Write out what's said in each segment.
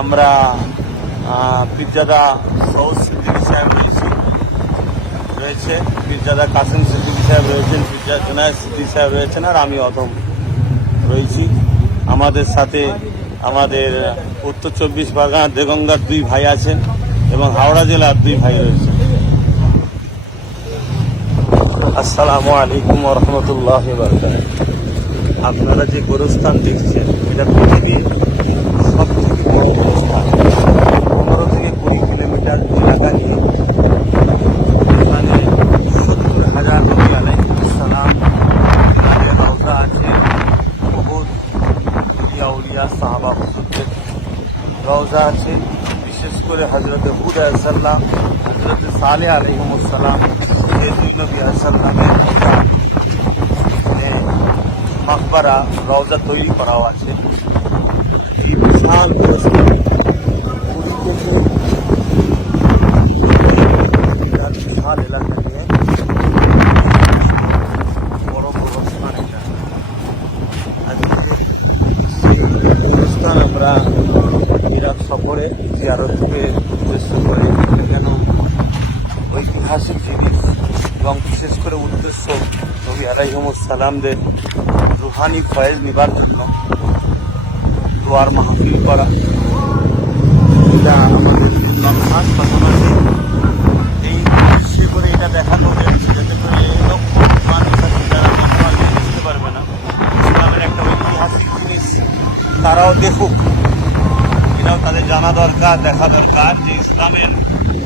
আমরা পীরজাদা সৌদ সিদ্দিকী সাহেব রয়েছি। রয়েছে, পীরজাদা কাসিম সিদ্দিকী সাহেব রয়েছেন পীরজাদা জুনায়দ সিদ্দিকী সাহেব রয়েছেন আর আমি অথম রয়েছি। আমাদের সাথে আমাদের উত্তর চব্বিশ পরগনা দেগঙ্গার দুই ভাই আছেন এবং হাওড়া জেলার দুই ভাই রয়েছেন। আসসালামু আলাইকুম রহমতুল্লাহ আপনারা যে গোরস্থান দেখছেন, এটা পৃথিবীর রওজা আছে। বিশেষ করে হজরত হুদ আসাল্লাম হজরত সালে আলহিমসাল্লাম এই দুই নবী আসাল্লামের রওজা। মানে মাকবারা রওজা তৈরি করাও আছে। এই বিশাল গোরস্থান পুরী থেকে বিরাট বিশাল এলাকা নিয়ে বড় গোরস্থান এটা আজকে সেই গোরস্থান আমরা ইরাক সফরে জিয়ারতকে উদ্দেশ্য করে কেন ঐতিহাসিক জিনিস এবং বিশেষ করে উদ্দেশ্য নবী আলাইহমসালামদের রুহানি ফয়েজ নিবার জন্য দোয়ার মাহফিল করা। এটা আমাদের লক্ষান ঘটনা এই উদ্দেশ্যে করে এটা দেখানো হয়েছে, যাতে করে লক্ষ মানুষ যারা বুঝতে পারবে না ইসলামের একটা ঐতিহাসিক জিনিস তারাও দেখুক। এটাও তাদের জানা দরকার, দেখা দরকার যে ইসলামের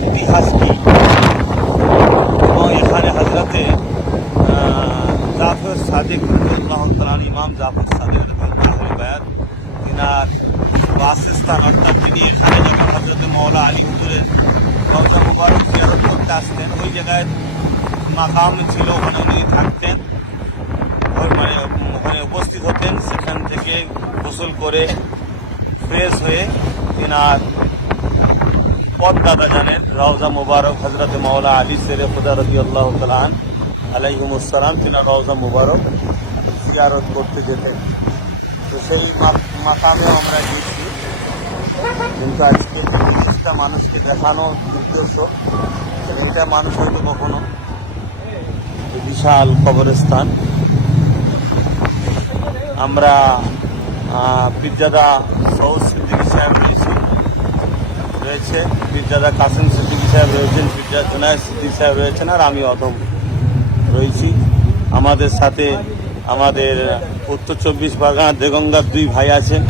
ইতিহাস কি। এবং এখানে হাজরাতে জাফর সাদেক রহমতুল্লাহ ইমাম জাফর সাদেক রহমতুল্লাহ বায়াত তিনার বাসস্থান অর্থাৎ তিনি এখানে যখন হজরত মৌলা আলী হুজুরের রওজা মুবারক জিয়ারত করতে আসতেন, ওই জায়গায় মাকাম ছিল, ওখানে উনি থাকতেন মানে ওখানে উপস্থিত হতেন, সেখান থেকে গোসল করে ফ্রেশ হয়ে তিনার জানেন রওজা মুবারক হজরত মৌলা আলী সেরে খুদা রবি আল্লাহ তালান রওজা মুবারক জিয়ারত করতে যেতেন। তো সেই মা- মাকামে আমরা কিন্তু আজকে জিনিসটা মানুষকে দেখানো উদ্দেশ্য এটা মানুষ হয়তো কখনো বিশাল কবরস্থান। আমরা আহ, পীরজাদা সৌদ সাহেব রয়েছি রয়েছে। পীরজাদা কাসিম সিদ্দিকী সাহেব রয়েছেন পীরজাদা জুনায়দ সিদ্দিকী সাহেব রয়েছেন আর আমি অথম রয়েছি। আমাদের সাথে আমাদের উত্তর চব্বিশ পরগনা দেগঙ্গার দুই ভাই আছেন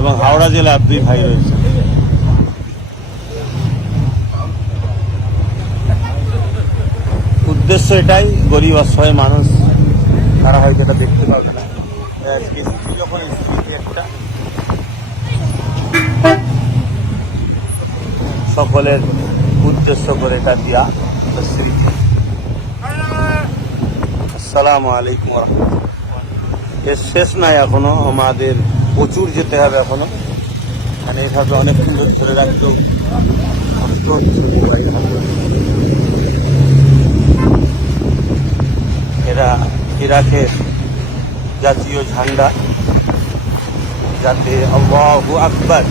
এবং হাওড়া জেলার দুই ভাই রয়েছেন। উদ্দেশ্য এটাই গরিব অসহায় মানুষ। তারা হয়তো এটা দেখতে পাবে না। যখন একটা সকলের উদ্দেশ্য করে এটা দিয়া স্মৃতি আসসালামু আলাইকুম রহমতুল্লাহ। এর শেষ নাই এখনও, আমাদের প্রচুর যেতে হবে এখনও। মানে এভাবে অনেকক্ষণ ধরে ধরে হাতে। এরা ইরাকের জাতীয় ঝান্ডা, যাতে আল্লাহু আকবার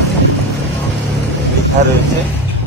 লেখা রয়েছে।